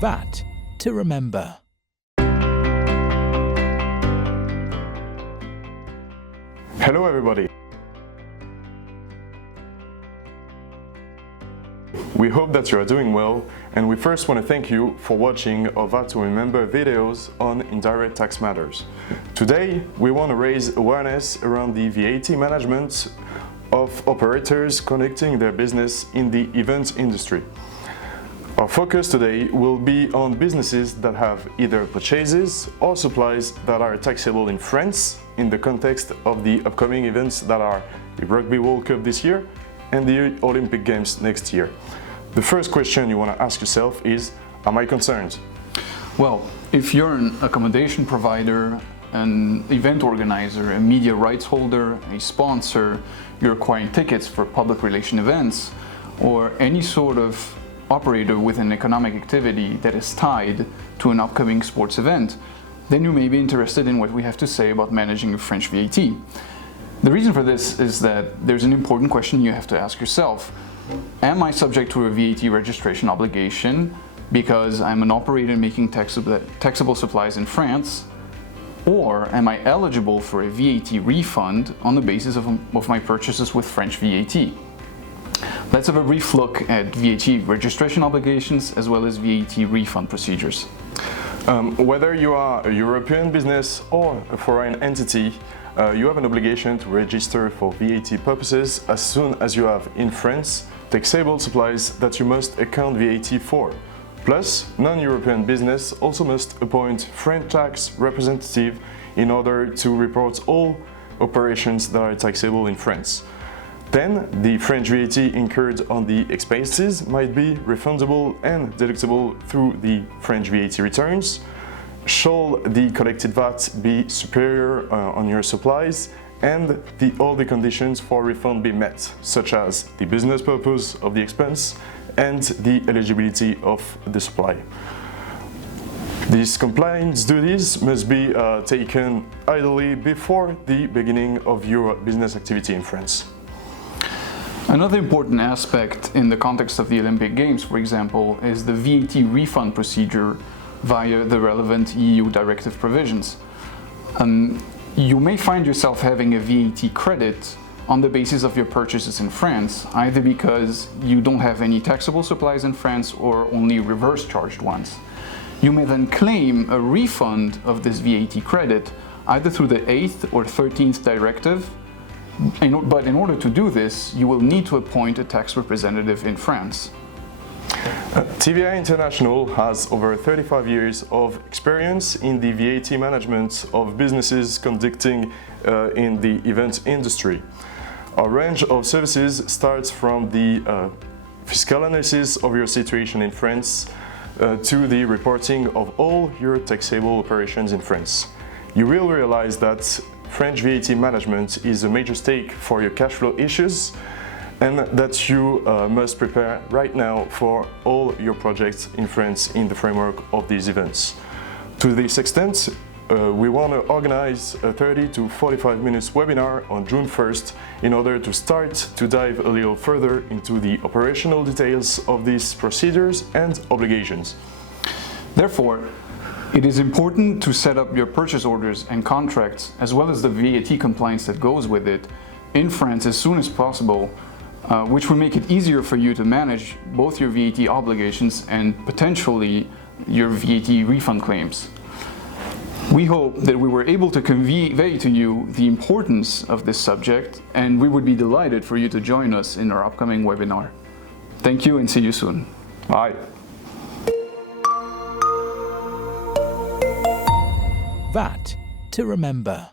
VAT to remember. Hello everybody! We hope that you are doing well, and we first want to thank you for watching our VAT to Remember videos on indirect tax matters. Today we want to raise awareness around the VAT management of operators conducting their business in the events industry. Our focus today will be on businesses that have either purchases or supplies that are taxable in France in the context of the upcoming events that are the Rugby World Cup this year and the Olympic Games next year. The first question you want to ask yourself is, am I concerned? Well, if you're an accommodation provider, an event organizer, a media rights holder, a sponsor, you're acquiring tickets for public relation events, or any sort of operator with an economic activity that is tied to an upcoming sports event, then you may be interested in what we have to say about managing a French VAT. The reason for this is that there's an important question you have to ask yourself. Am I subject to a VAT registration obligation because I'm an operator making taxable supplies in France? Or am I eligible for a VAT refund on the basis of my purchases with French VAT? Let's have a brief look at VAT registration obligations as well as VAT refund procedures. Whether you are a European business or a foreign entity, you have an obligation to register for VAT purposes as soon as you have in France taxable supplies that you must account VAT for. Plus, non-European business also must appoint French tax representative in order to report all operations that are taxable in France. Then, the French VAT incurred on the expenses might be refundable and deductible through the French VAT returns. Shall the collected VAT be superior on your supplies and all the conditions for refund be met, such as the business purpose of the expense and the eligibility of the supply. These compliance duties must be taken ideally before the beginning of your business activity in France. Another important aspect in the context of the Olympic Games, for example, is the VAT refund procedure via the relevant EU directive provisions. You may find yourself having a VAT credit on the basis of your purchases in France, either because you don't have any taxable supplies in France or only reverse charged ones. You may then claim a refund of this VAT credit either through the 8th or 13th directive, but in order to do this, you will need to appoint a tax representative in France. TVI International has over 35 years of experience in the VAT management of businesses conducting in the event industry. Our range of services starts from the fiscal analysis of your situation in France to the reporting of all your taxable operations in France. You will realize that French VAT management is a major stake for your cash flow issues and that you must prepare right now for all your projects in France in the framework of these events. To this extent, we want to organize a 30 to 45 minutes webinar on June 1st in order to start to dive a little further into the operational details of these procedures and obligations. Therefore, it is important to set up your purchase orders and contracts, as well as the VAT compliance that goes with it, in France as soon as possible, which will make it easier for you to manage both your VAT obligations and potentially your VAT refund claims. We hope that we were able to convey to you the importance of this subject, and we would be delighted for you to join us in our upcoming webinar. Thank you and see you soon. Bye. VAT to remember.